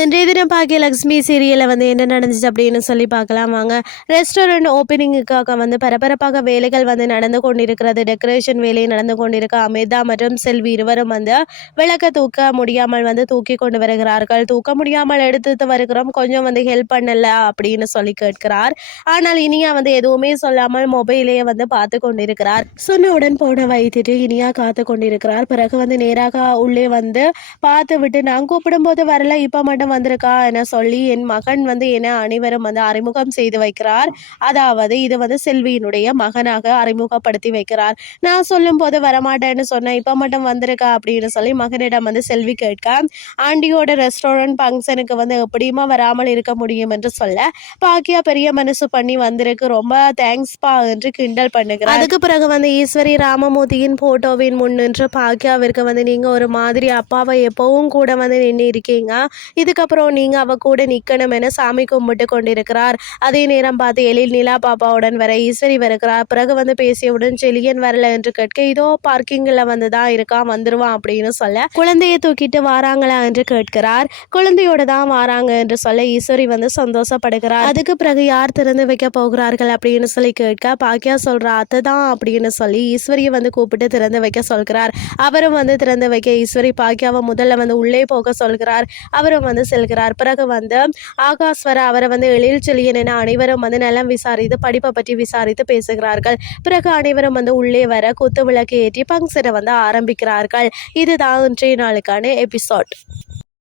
இன்றைய தினம் பாக்கியலக்ஷ்மி சீரியலில் வந்து என்ன நடந்துச்சு அப்படின்னு சொல்லி பார்க்கலாம். வாங்க ரெஸ்டாரண்ட் ஓப்பனிங்குக்காக வந்து பரபரப்பாக வேலைகள் வந்து நடந்து கொண்டிருக்கிறது. டெக்கரேஷன் வேலை நடந்து கொண்டிருக்க. அமிர்தா மற்றும் செல்வி இருவரும் வந்து விளக்க தூக்க முடியாமல் வந்து தூக்கி கொண்டு வருகிறார்கள். தூக்க முடியாமல் எடுத்துட்டு வருகிறோம். கொஞ்சம் வந்து ஹெல்ப் பண்ணல அப்படின்னு சொல்லி கேட்கிறார். ஆனால் இனியா வந்து எதுவுமே சொல்லாமல் மொபைலையே வந்து பார்த்து கொண்டிருக்கிறார். சொன்னவுடன் போன வைத்துட்டு இனியா காத்து கொண்டிருக்கிறார். பிறகு வந்து நேராக உள்ளே வந்து பார்த்து விட்டு நான் கூப்பிடும்போது வரல இப்போ மட்டும் வந்திருக்கா என சொல்லி என் மகன் வந்து என அனைவரும் வந்து அறிமுகம் செய்து வைக்கிறார். அதாவது இது வந்து செல்வியினுடைய மகனாக அறிமுகப்படுத்தி வைக்கிறார். நான் சொல்லும் போது வரமாட்டேன்னு சொன்னேன். இப்போ மட்டும் வந்திருக்கா அப்படின்னு சொல்லி மகனிடம் வந்து செல்வி கேட்க ஆண்டியோட ரெஸ்டாரண்ட் ஃபங்க்ஷனுக்கு வந்து எப்படியுமா வராமல் இருக்க முடியும் என்று சொல்ல பாக்கியா பெரிய மனசு பண்ணி வந்திருக்கு. ரொம்ப தேங்க்ஸ்பா என்று கிண்டல் பண்ணுகிறார். அதுக்கு பிறகு வந்து ஈஸ்வரி ராமமூர்த்தியின் போட்டோவின் முன் நின்று பாக்கியாவிற்கு வந்து நீங்க ஒரு மாதிரி அப்பாவை எப்பவும் கூட வந்து நின்று இருக்கீங்க இது இதுக்கப்புறம் நீங்க அவ கூட நிக்கணும் என சாமி கும்பிட்டு கொண்டிருக்கிறார். அதே நேரம் பார்த்து எழில் நிலா பாப்பாவுடன் வர ஈஸ்வரி வருகிறார். பிறகு வந்து பேசியவுடன் செலியன் வரல என்று கேட்க இதோ பார்க்கிங்கில் வந்து தான் இருக்கான் வந்துருவான் அப்படின்னு சொல்ல குழந்தையை தூக்கிட்டு வாராங்களா என்று கேட்கிறார். குழந்தையோட தான் வாராங்க என்று சொல்ல ஈஸ்வரி வந்து சந்தோஷப்படுகிறார். அதுக்கு பிறகு யார் திறந்து வைக்க போகிறார்கள்? அப்படின்னு சொல்லி கேட்க பாக்கியா சொல்ற அத்தை தான் அப்படின்னு சொல்லி ஈஸ்வரியை வந்து கூப்பிட்டு திறந்து வைக்க சொல்கிறார். அவரும் வந்து திறந்து வைக்க ஈஸ்வரி பாக்கியாவை முதல்ல வந்து உள்ளே போக சொல்கிறார். அவரும் வந்து செல்கிறார். பிறகு வந்து ஆகாஸ்வர அவரை வந்து எழில் செழியன் என அனைவரும் வந்து நலம் விசாரித்து படிப்பை பற்றி விசாரித்து பேசுகிறார்கள். பிறகு அனைவரும் வந்து உள்ளே வர குத்து விளக்கு ஏற்றி ஃபங்க்ஷனை வந்து ஆரம்பிக்கிறார்கள். இதுதான் இன்றைய நாளுக்கான எபிசோட்.